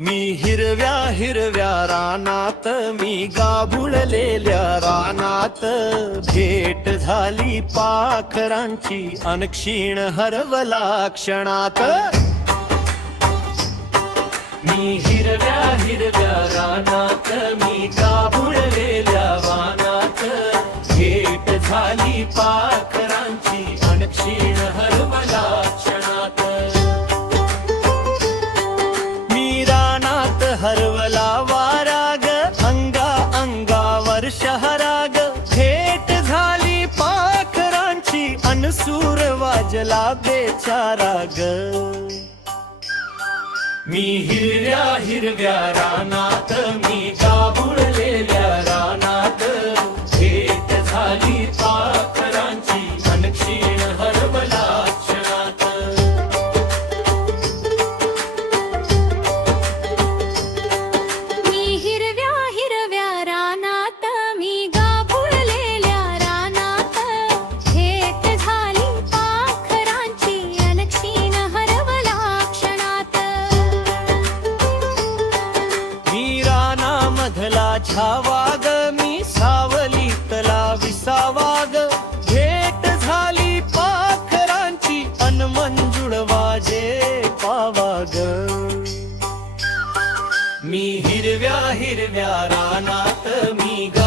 मी हिरव्या हिरव्या रानात मी गाभुळलेल्या रानात. भेट झाली पाखरांची अनक्षीण हरवला क्षणात. मी हिरव्या हिरव्या रानात मी गाभुळलेल्या वानात. भेट झाली पाखरांची अनक्षीण हरवला वाराग अंगा अंगावर शहराग. भेट झाली पाखरांची अनसूर वाजला बेचाराग. मी हिरव्या हिरव्या रानात मी गाबुळलेल्या माझ्या वाग मी सावली तला विसावाग. भेट झाली पाखरांची अनमंजुळ वाजे पावाग. मी हिरव्या हिरव्या रानात मी ग